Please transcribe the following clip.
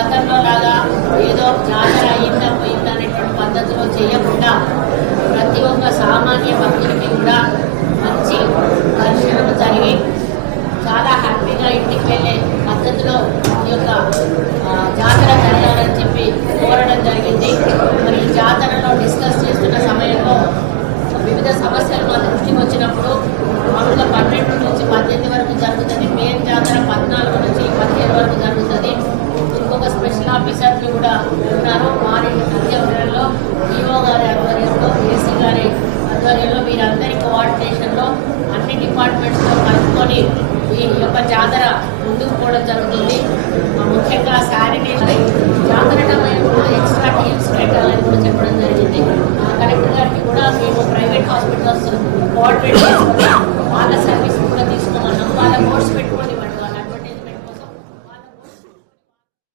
గతంలో లాగా ఏదో జాతర అయిందా పోయిందా అనేటువంటి పద్ధతిలో చేయకుండా ప్రతి ఒక్క సామాన్య భక్తులకి కూడా మంచి దర్శనం జరిగి చాలా హ్యాపీగా ఇంటికి వెళ్ళే పద్ధతిలో ఈ యొక్క జాతర జరగాలని చెప్పి కోరడం జరిగింది. మరి ఈ జాతరలో డిస్కస్ చేస్తున్న సమయంలో వివిధ సమస్యలు మా దృష్టికి వచ్చినప్పుడు మామూలుగా 12 నుంచి 18 వరకు జరుగుతుంది. మెయిన్ జాతర 14 నుంచి 17 వరకు జరుగుతుంది. ఇంకొక స్పెషల్ ఆఫీసర్లు కూడా ఉన్నారు. వారి అధ్యయనంలో ఈఓ గారి ఆధ్వర్యంలో, ఏసీ గారి ఆధ్వర్యంలో వీరందరి కోఆర్డినేషన్లో అన్ని డిపార్ట్మెంట్స్తో కలుపుకొని ఈ యొక్క జాతర ముందుకు పోవడం జరుగుతుంది. ముఖ్యంగా శానిటేషన్